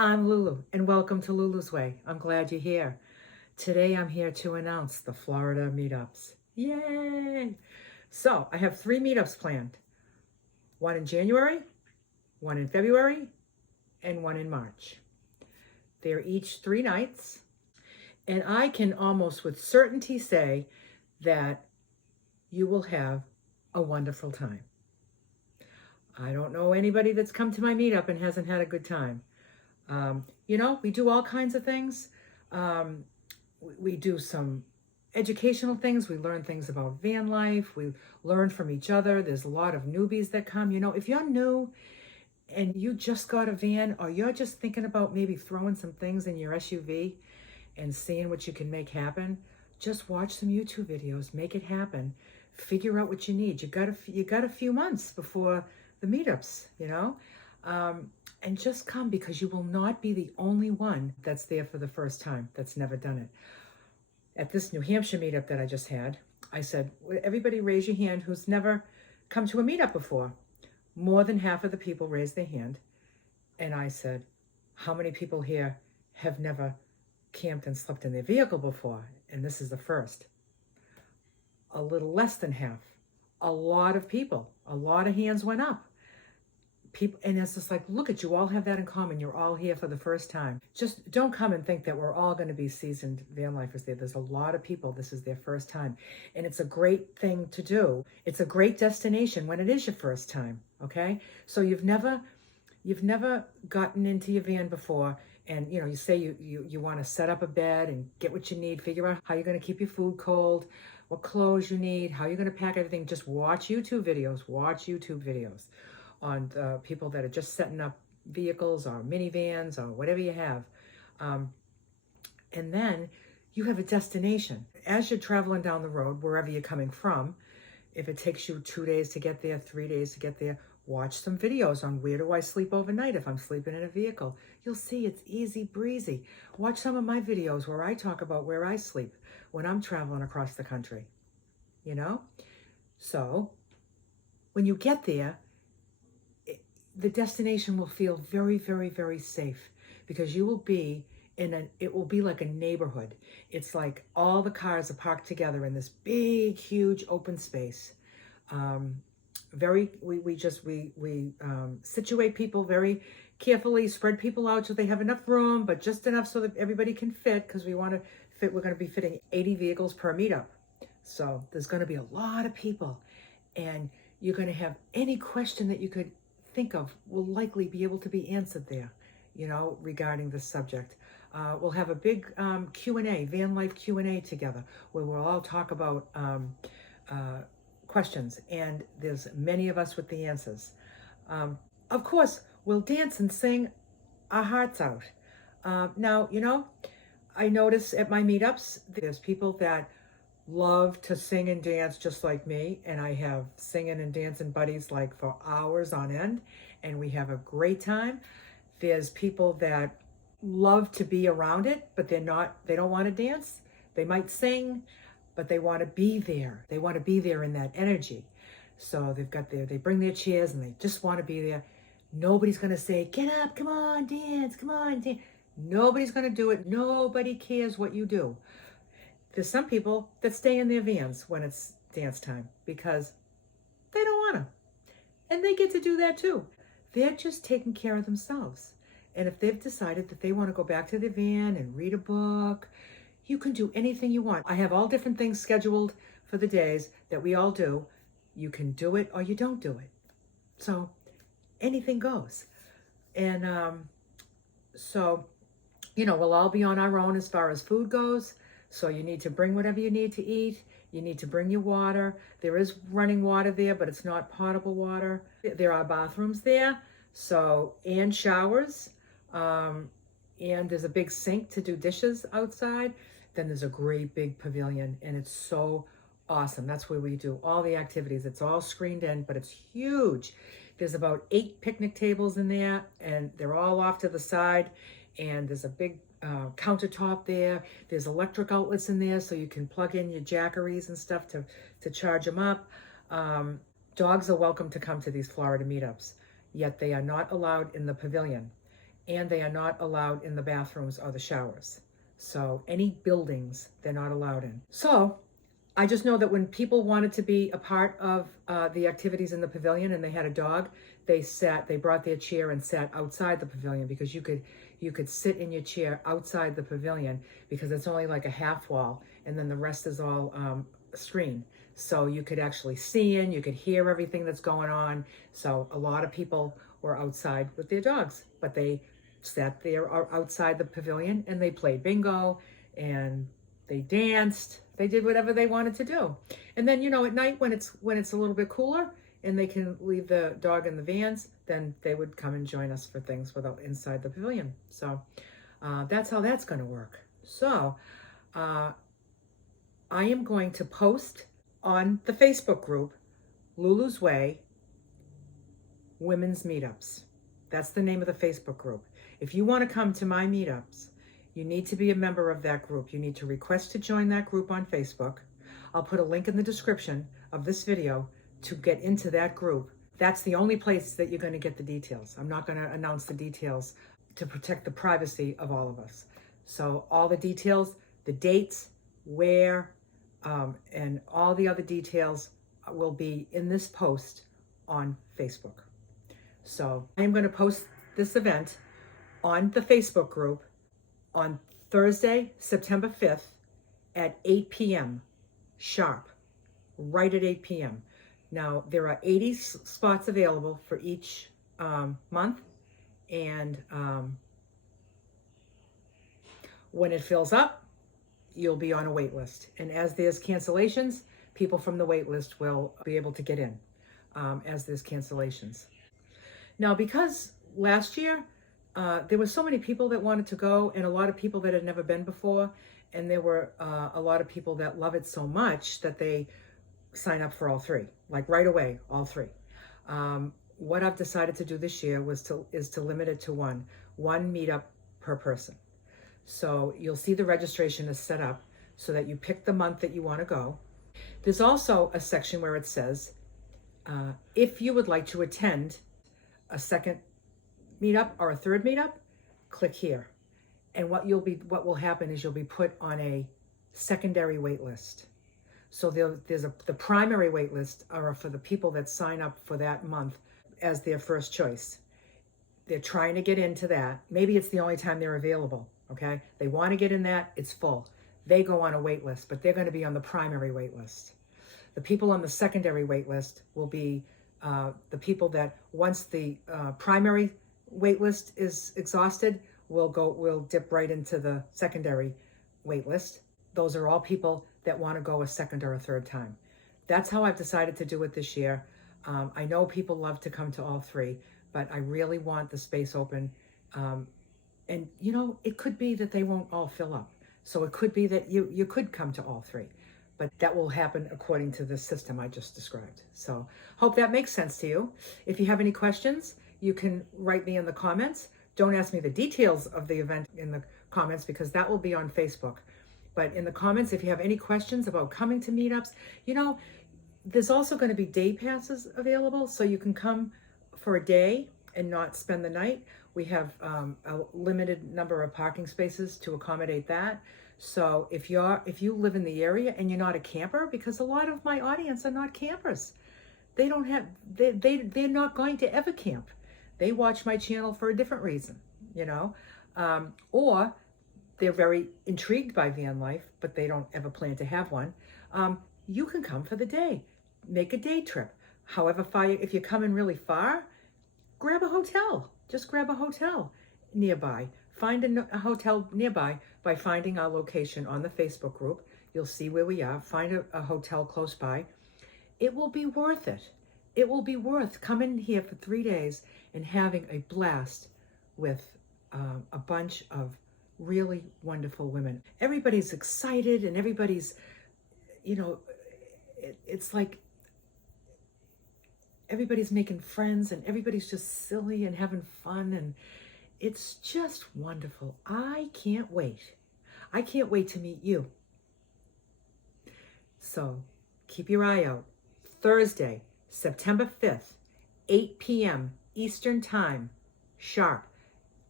I'm Lulu, and welcome to Lulu's Way. I'm glad you're here. Today I'm here to announce the Florida Meetups. Yay! So I have 3 meetups planned. One in January, one in February, and one in March. They're each 3 nights, and I can almost with certainty say that you will have a wonderful time. I don't know anybody that's come to my meetup and hasn't had a good time. We do all kinds of things. We do some educational things. We learn things about van life. We learn from each other. There's a lot of newbies that come. If you're new and you just got a van, or you're just thinking about maybe throwing some things in your SUV and seeing what you can make happen, just watch some YouTube videos, make it happen, figure out what you need. You got a few months before the meetups, and just come, because you will not be the only one that's there for the first time, that's never done it. At this New Hampshire meetup that I just had, I said, everybody raise your hand who's never come to a meetup before. More than half of the people raised their hand. And I said, how many people here have never camped and slept in their vehicle before? And this is the first. A little less than half. A lot of people, a lot of hands went up. People, and it's just like, look at you, all have that in common. You're all here for the first time. Just don't come and think that we're all going to be seasoned van lifers there. There's a lot of people, this is their first time. And it's a great thing to do. It's a great destination when it is your first time, okay? So you've never gotten into your van before, and you say you want to set up a bed and get what you need, figure out how you're going to keep your food cold, what clothes you need, how you're going to pack everything. Just watch YouTube videos on people that are just setting up vehicles or minivans or whatever you have. And then you have a destination. As you're traveling down the road, wherever you're coming from, if it takes you 2 days to get there, 3 days to get there, watch some videos on where do I sleep overnight if I'm sleeping in a vehicle. You'll see it's easy breezy. Watch some of my videos where I talk about where I sleep when I'm traveling across the country. So when you get there, the destination will feel very, very, very safe, because you will be it will be like a neighborhood. It's like all the cars are parked together in this big, huge open space. We situate people very carefully, spread people out so they have enough room, but just enough so that everybody can fit, because we want to fit. We're going to be fitting 80 vehicles per meetup. So there's going to be a lot of people, and you're going to have any question that you could think of will likely be able to be answered there, regarding this subject. We'll have a big Q&A, van life Q&A together, where we'll all talk about questions, and there's many of us with the answers. Of course, we'll dance and sing our hearts out. Now, I notice at my meetups, there's people that love to sing and dance just like me, and I have singing and dancing buddies like for hours on end, and we have a great time. There's people that love to be around it, but they don't want to dance. They might sing, but they want to be there. They want to be there in that energy. So they bring their chairs and they just want to be there. Nobody's going to say, get up, come on, dance. Nobody's going to do it. Nobody cares what you do. There's some people that stay in their vans when it's dance time because they don't want to. And they get to do that too. They're just taking care of themselves. And if they've decided that they want to go back to their van and read a book, you can do anything you want. I have all different things scheduled for the days that we all do. You can do it or you don't do it. So anything goes. And we'll all be on our own as far as food goes. So you need to bring whatever you need to eat. You need to bring your water. There is running water there, but it's not potable water. There are bathrooms there, and showers. And there's a big sink to do dishes outside. Then there's a great big pavilion, and it's so awesome. That's where we do all the activities. It's all screened in, but it's huge. There's about 8 picnic tables in there, and they're all off to the side. And there's a big countertop there. There's electric outlets in there, so you can plug in your jackeries and stuff to charge them up. Dogs are welcome to come to these Florida meetups, yet they are not allowed in the pavilion. and they are not allowed in the bathrooms or the showers. So any buildings they're not allowed in. So I just know that when people wanted to be a part of the activities in the pavilion and they had a dog, they brought their chair and sat outside the pavilion, because you could sit in your chair outside the pavilion, because it's only like a half wall and then the rest is all screen. So you could actually see in, you could hear everything that's going on. So a lot of people were outside with their dogs, but they sat there outside the pavilion and they played bingo and they danced. They did whatever they wanted to do. And then, at night when it's a little bit cooler and they can leave the dog in the vans, then they would come and join us for things without inside the pavilion. So that's how that's going to work. So I am going to post on the Facebook group, Lulu's Way Women's Meetups. That's the name of the Facebook group. If you want to come to my meetups, you need to be a member of that group. You need to request to join that group on Facebook. I'll put a link in the description of this video to get into that group. That's the only place that you're going to get the details. I'm not going to announce the details to protect the privacy of all of us. So all the details, the dates, where, and all the other details will be in this post on Facebook. So I'm going to post this event on the Facebook group on Thursday, September 5th at 8 p.m. sharp, right at 8 p.m. Now, there are 80 spots available for each month, and when it fills up, you'll be on a wait list. And as there's cancellations, people from the wait list will be able to get in as there's cancellations. Now, because last year, there were so many people that wanted to go, and a lot of people that had never been before, and there were a lot of people that love it so much that they sign up for all three, like right away, all three. What I've decided to do this year is to limit it to one meetup per person. So you'll see the registration is set up so that you pick the month that you want to go. There's also a section where it says, if you would like to attend a second meetup or a third meetup, click here. And what will happen is you'll be put on a secondary wait list. So the primary wait list are for the people that sign up for that month as their first choice. They're trying to get into that. Maybe it's the only time they're available, okay? They want to get in that, it's full. They go on a wait list, but they're going to be on the primary wait list. The people on the secondary wait list will be the people that once the primary wait list is exhausted, we'll dip right into the secondary wait list. Those are all people that want to go a second or a third time. That's how I've decided to do it this year. I know people love to come to all three, but I really want the space open. And it could be that they won't all fill up. So it could be that you could come to all three, but that will happen according to the system I just described. So hope that makes sense to you. If you have any questions, you can write me in the comments. Don't ask me the details of the event in the comments, because that will be on Facebook. But in the comments, if you have any questions about coming to meetups, there's also going to be day passes available, so you can come for a day and not spend the night. We have a limited number of parking spaces to accommodate that. So if you live in the area and you're not a camper, because a lot of my audience are not campers, they're not going to ever camp. They watch my channel for a different reason, or they're very intrigued by van life, but they don't ever plan to have one. You can come for the day, make a day trip. However far, if you're coming really far, grab a hotel. Just grab a hotel nearby. Find a hotel nearby by finding our location on the Facebook group. You'll see where we are. Find a hotel close by. It will be worth it. It will be worth coming here for 3 days and having a blast with a bunch of really wonderful women. Everybody's excited and everybody's, it's like everybody's making friends and everybody's just silly and having fun, and it's just wonderful. I can't wait. I can't wait to meet you. So keep your eye out. Thursday, September 5th, 8 p.m. Eastern Time, sharp.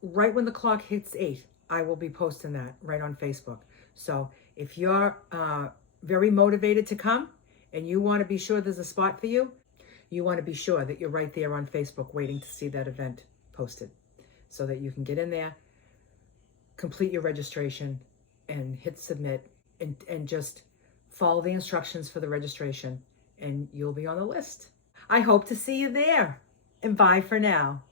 right when the clock hits 8, I will be posting that right on Facebook. So if you're very motivated to come and you want to be sure there's a spot for you, you want to be sure that you're right there on Facebook waiting to see that event posted so that you can get in there, complete your registration, and hit submit, and just follow the instructions for the registration, and you'll be on the list. I hope to see you there, and bye for now.